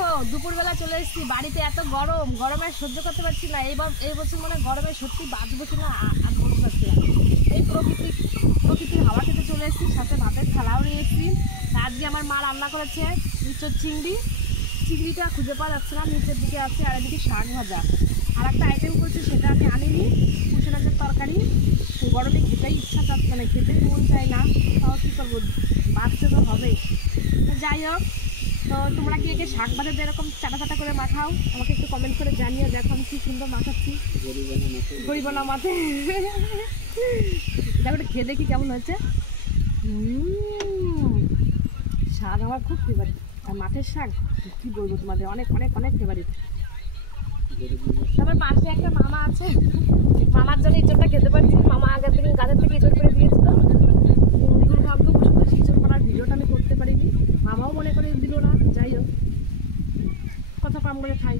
দেখো দুপুরবেলা চলে এসেছি বাড়িতে, এত গরম, গরমে সহ্য করতে পারছি না। এই বছর মানে গরমে সত্যি বাঁচবো কিনা আর বলতে পারছি না। এই প্রকৃতির হাওয়া খেতে চলে এসেছি, সাথে ভাতের থালাও নিয়ে এসেছি। আজকে আমার মা রান্না করেছে নিচের চিংড়িটা খুঁজে পাওয়া যাচ্ছে না, নিচের দিকে আছে। আর এদিকে শাক ভাজা, আর একটা আইটেম করছে সেটা আমি আনিনি, কুচে মাছের তরকারি। গরমে খেতেই ইচ্ছা চাচ্ছে, মানে খেতেই মন চায় না, তাও কী করবো, বাঁচতে তো হবেই। তো যাই হোক, তো তোমরা কি একে শাক ভাজাতে এরকম চাটা করে মাখাও? আমাকে একটু কমেন্ট করে জানিও। দেখো আমি কি সুন্দর মাখাচ্ছি, গরিবনা মাথে। দেখো এটা খেয়ে দেখি কেমন হয়েছে। শাক আমার খুব ফেভারিট, আর মাঠের শাক কি বলবো তোমাদের, অনেক অনেক অনেক ফেভারিট। তারপর পাশে একটা মামা আছে, মামার জন্য ইঁচড়টা খেতে পারছি। মামা আগের দিন গাছের থেকে ইঁচড় করে দিয়েছিল, দুর্ভাগ্য ইঁচড় করার ভিডিওটা আমি করতে পারিনি, মামাও মনে করে দিল না। যাই হোক, কথা কম করে খাই।